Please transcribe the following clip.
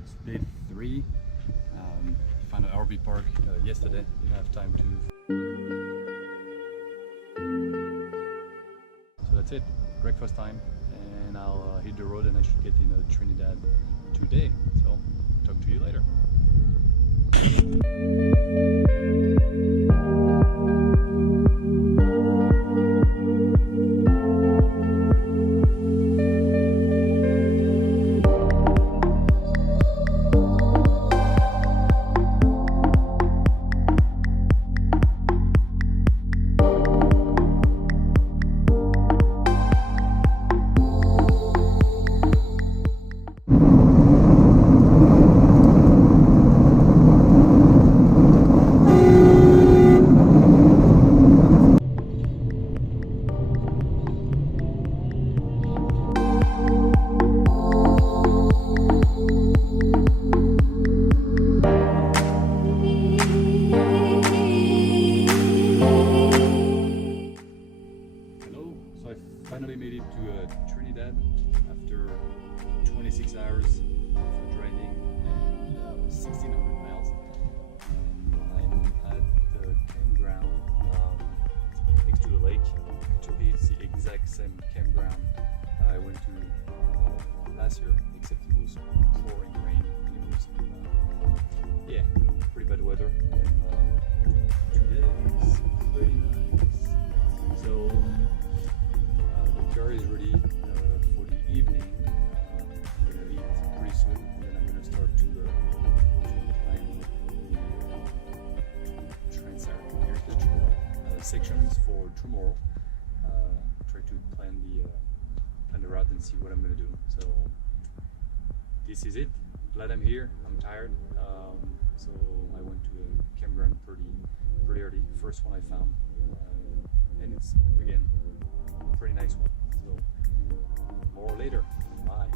it's day 3. Found an RV park yesterday. Didn't have time to. So that's it. Breakfast time, and I'll hit the road, and I should get in Trinidad today. So talk to you later. Finally made it to Trinidad after 26 hours of driving and 1,600 miles. I'm at the campground next to a lake. Actually, it's the exact same campground I went to last year, except it was pouring rain and it was yeah, pretty bad weather. And today is pretty nice. So the car is ready for the evening. I'm gonna eat pretty soon, and then I'm gonna start to plan the trail sections for tomorrow. Try to plan the route and see what I'm gonna do. So this is it. Glad I'm here. I'm tired. So I went to a campground pretty early. First one I found, and it's again pretty nice one. So more later. Bye.